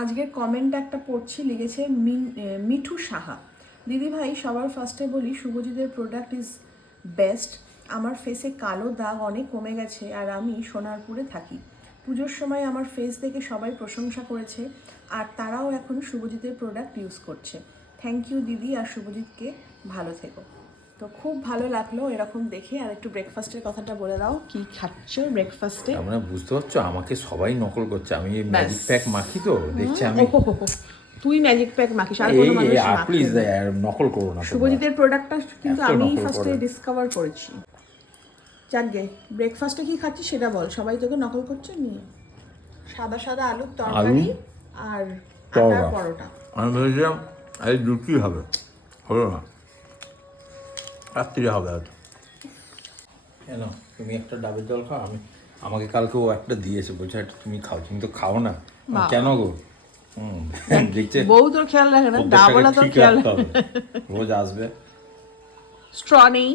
আজকের কমেন্ট একটা পড়ছি, লিখেছে মিঠু সাহা। দিদি ভাই, সবার ফার্স্টে বলি শুভজিতের প্রোডাক্ট ইজ বেস্ট। আমার ফেসে কালো দাগ অনেক কমে গেছে, আর আমি সোনারপুরে থাকি। পুজোর সময় আমার ফেস দেখে সবাই প্রশংসা করেছে, আর তারাও এখন শুভজিতের প্রোডাক্ট ইউজ করছে। থ্যাংক ইউ দিদি, আর শুভজিৎকে ভালো থেকো। তো খুব ভালো লাগলো এরকম দেখে। আর একটু ব্রেকফাস্টের কথাটা বলে দাও, কি খাচ্ছ ব্রেকফাস্টে? আমরা বুঝতে পারছো, আমাকে সবাই নকল করছে। আমি ম্যাজিক প্যাক মাখি তো, দেখছি আমি। তুই ম্যাজিক প্যাক মাখিস, আর কোনো মানুষ প্লিজ নকল করো না। শুভজিতের প্রোডাক্টটা কিন্তু এত আমি নকল ফার্স্টে করে। ডিসকভার করেছি। যাকগে, ব্রেকফাস্টে কি খাচ্ছিস সেটা বল, সবাই তোকে নকল করছে। নিয়ে সাদা সাদা আলুর তরকারি আর আটার পরোটা। আমি ভেবেছিলাম এই রুটি হবে, হলো না, রাত্রিরে হবে হয়তো। কেন তুমি একটা ডাবের জল খাও, আমাকে কালকে ও একটা দিয়েছে, বলছে একটা তুমি খাও, তুমি তো খাও না। কেন গো? দেখছে বউ তোর খেয়াল রাখে না, ডাবলা তোর খেয়াল রোজ আসবে। স্ট্র নেই।